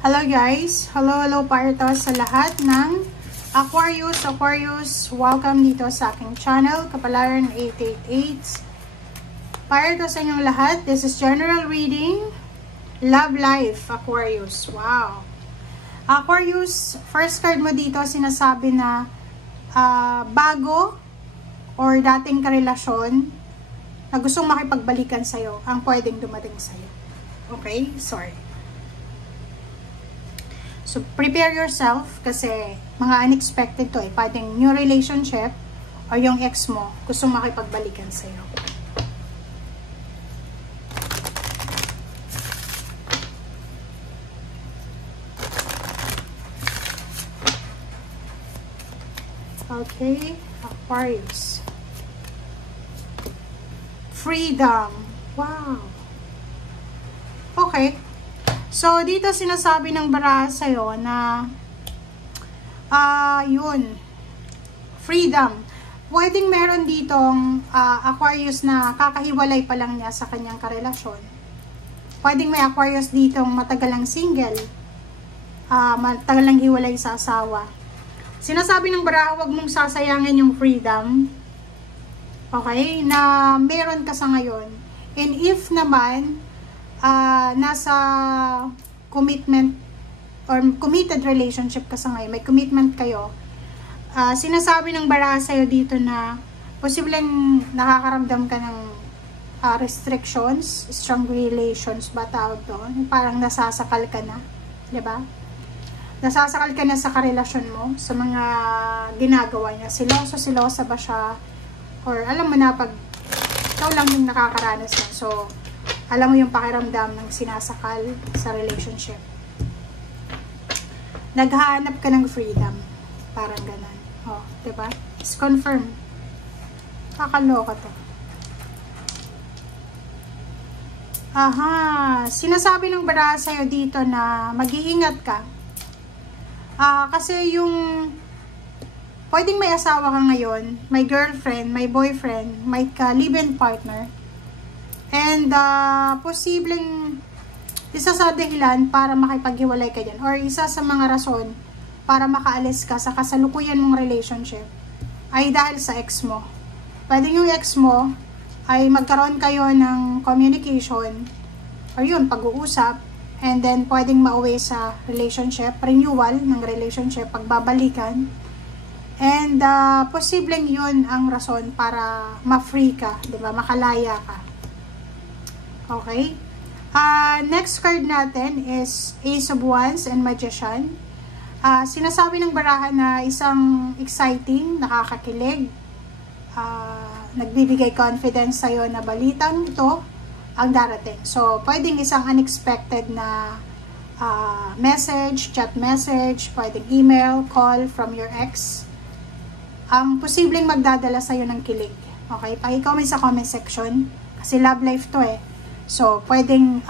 Hello guys! Hello para to sa lahat ng Aquarius. Welcome dito sa aking channel, Kapalaran 888. Para to sa inyong lahat, this is general reading, Love Life, Aquarius. Wow! Aquarius, first card mo dito sinasabi na bago or dating karelasyon na gustong makipagbalikan sa'yo ang pwedeng dumating sa'yo. Okay? Sorry. So, prepare yourself kasi mga unexpected to eh. Pwedeng new relationship or yung ex mo gustong makipagbalikan sa'yo. Okay, Aquarius. Freedom. Wow. Okay. So, dito sinasabi ng baraha sa'yo na yun, freedom. Pwedeng meron ditong Aquarius na kakahiwalay pa lang niya sa kanyang karelasyon. Pwedeng may Aquarius ditong matagal lang single, matagal lang hiwalay sa asawa. Sinasabi ng baraha, huwag mong sasayangin yung freedom, okay, na meron ka sa ngayon. And if naman, nasa commitment or committed relationship ka sa ngayon, may commitment kayo, sinasabi ng baraha sa'yo dito na posibleng nakakaramdam ka ng restrictions, strong relations ba tawag doon, parang nasasakal ka na, diba? Nasasakal ka na sa karelasyon mo, sa mga ginagawa niya, silosa ba siya, or alam mo na pag ikaw lang yung nakakaranas na, so alam mo yung pakiramdam ng sinasakal sa relationship. Naghahanap ka ng freedom. Parang ganun. O, diba? It's confirm. Kakaloka to. Aha. Sinasabi ng baraha sa'yo dito na mag-iingat ka. Kasi yung pwedeng may asawa ka ngayon, may girlfriend, may boyfriend, may ka-live-in partner. And posibleng isa sa dahilan para makipaghiwalay ka dyan or isa sa mga rason para makaalis ka sa kasalukuyan mong relationship ay dahil sa ex mo. Pwede yung ex mo ay magkaroon kayo ng communication or yun, pag-uusap, and then pwedeng mauwi sa relationship, renewal ng relationship, pagbabalikan, and posibleng yun ang rason para ma-free ka, diba? Makalaya ka. Okay? Next card natin is Ace of Wands and Magician. Sinasabi ng baraha na isang exciting, nakakakilig, nagbibigay confidence sa'yo na balitang ito ang darating. So, pwedeng isang unexpected na message, chat message, pwedeng email, call from your ex. Ang posibleng magdadala sa'yo ng kilig. Okay? Pag-comment sa comment section. Kasi love life to eh. So, pwedeng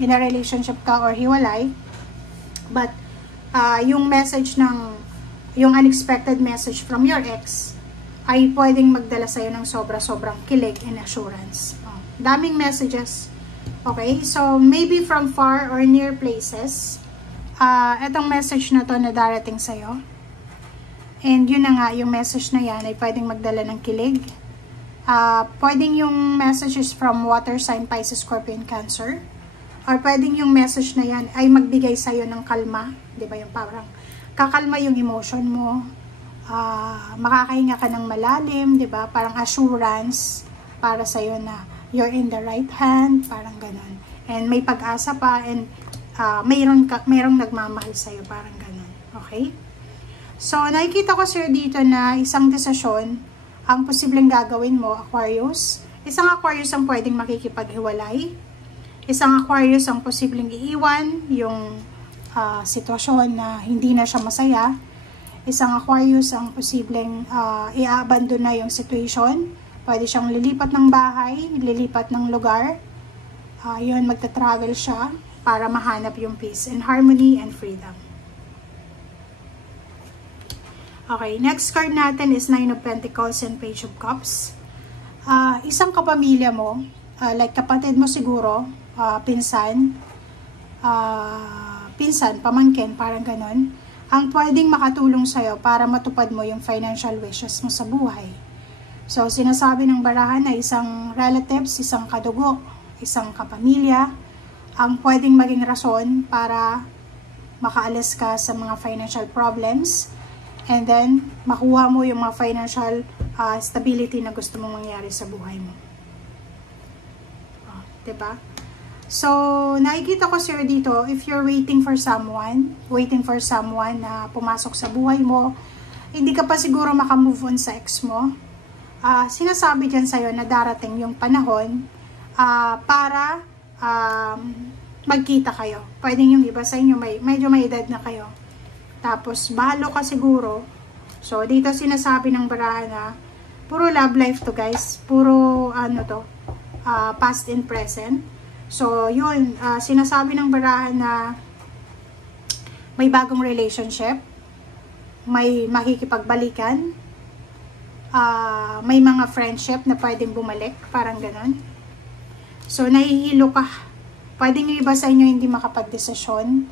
in a relationship ka or hiwalay. But, yung message yung unexpected message from your ex ay pwedeng magdala sa'yo ng sobra-sobrang kilig and assurance. Daming messages. Okay? So, maybe from far or near places, etong message na to na darating sa'yo. And yun na nga, yung message na yan ay pwedeng magdala ng kilig. Pwedeng yung messages from water sign, Pisces, Scorpion, Cancer. Or pwedeng yung message na yan ay magbigay sa'yo ng kalma. Diba? Yung parang kakalma yung emotion mo. Makakahinga ka ng malalim. Diba? Parang assurance para sa'yo na you're in the right hand. Parang ganun. And may pag-asa pa. And mayroong nagmamahal sa'yo. Parang ganun. Okay? So, nakikita ko sa'yo dito na isang desisyon ang posibleng gagawin mo, Aquarius. Isang Aquarius ang pwedeng makikipaghiwalay. Isang Aquarius ang posibleng iiwan yung sitwasyon na hindi na siya masaya. Isang Aquarius ang posibleng i-abandon na yung situation. Pwede siyang lilipat ng bahay, lilipat ng lugar. Yun, magta-travel siya para mahanap yung peace and harmony and freedom. Okay, next card natin is Nine of Pentacles and Page of Cups. Isang kapamilya mo, like kapatid mo siguro, pinsan pinsan, pamangkin, parang ganon, ang pwedeng makatulong sa'yo para matupad mo yung financial wishes mo sa buhay. So, sinasabi ng barahan na isang relatives, isang kadugo, isang kapamilya, ang pwedeng maging rason para makaalis ka sa mga financial problems, and then makuha mo yung mga financial stability na gusto mong mangyari sa buhay mo. Diba? So, nakikita ko sir dito, if you're waiting for someone na pumasok sa buhay mo, hindi ka pa siguro makamove on sa ex mo, sinasabi dyan sa'yo na darating yung panahon para magkita kayo. Pwedeng yung iba sa inyo, medyo may edad na kayo. Tapos, bahalo ka siguro. So, dito sinasabi ng barahan na, puro love life to guys. Puro, past and present. So, yun, sinasabi ng barahan na may bagong relationship, may makikipagbalikan, may mga friendship na pwedeng bumalik, parang ganon. So, nahihilo ka. Pwedeng yung iba sa inyo hindi makapag-desisyon.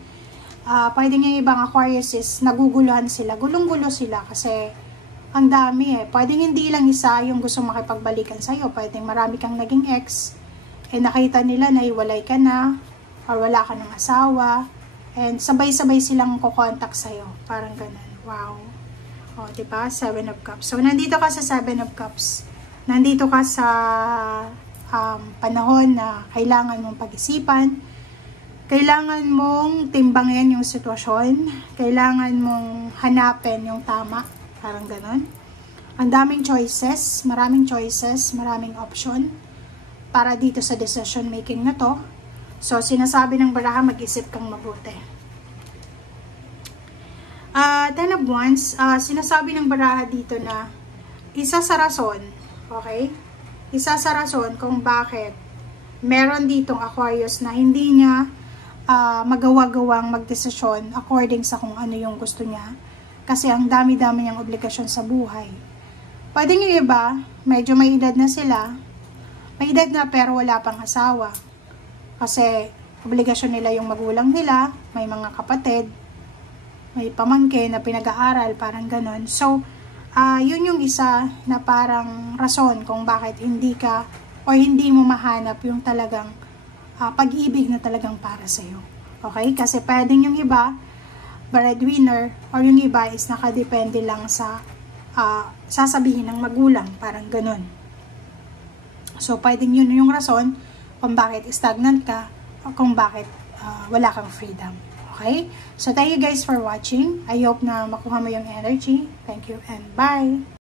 Pwedeng yung ibang Aquarius is naguguluhan sila. Gulong-gulo sila kasi ang dami eh. Pwedeng hindi lang isa yung gusto makipagbalikan sa'yo. Pwedeng marami kang naging ex. Nakita nila na iwalay ka na or wala ka ng asawa. And sabay-sabay silang kukontak sa'yo. Parang ganun. Wow. O, diba? 7 of Cups. So, nandito ka sa 7 of Cups. Nandito ka sa panahon na kailangan mong pag-isipan, kailangan mong timbangin yung sitwasyon, kailangan mong hanapin yung tama, parang ganon. Ang daming choices, maraming option para dito sa decision making na to. So, sinasabi ng baraha, mag-isip kang mabuti. 10 of Wands, sinasabi ng baraha dito na isa sa rason, okay? Isa sa rason kung bakit meron ditong Aquarius na hindi niya magawa-gawang magdesisyon according sa kung ano yung gusto niya. Kasi ang dami-dami niyang obligasyon sa buhay. Pwedeng yung iba, medyo may edad na sila. May edad na pero wala pang asawa. Kasi obligasyon nila yung magulang nila, may mga kapatid, may pamangkin na pinag-aaral, parang ganon. So, yun yung isa na parang rason kung bakit hindi ka o hindi mo mahanap yung talagang pag-ibig na talagang para sa'yo. Okay? Kasi pwedeng yung iba, breadwinner, or yung iba is nakadepende lang sa sasabihin ng magulang, parang ganun. So, pwedeng yun yung rason kung bakit stagnant ka o kung bakit wala kang freedom. Okay? So, thank you guys for watching. I hope na makuha mo yung energy. Thank you and bye!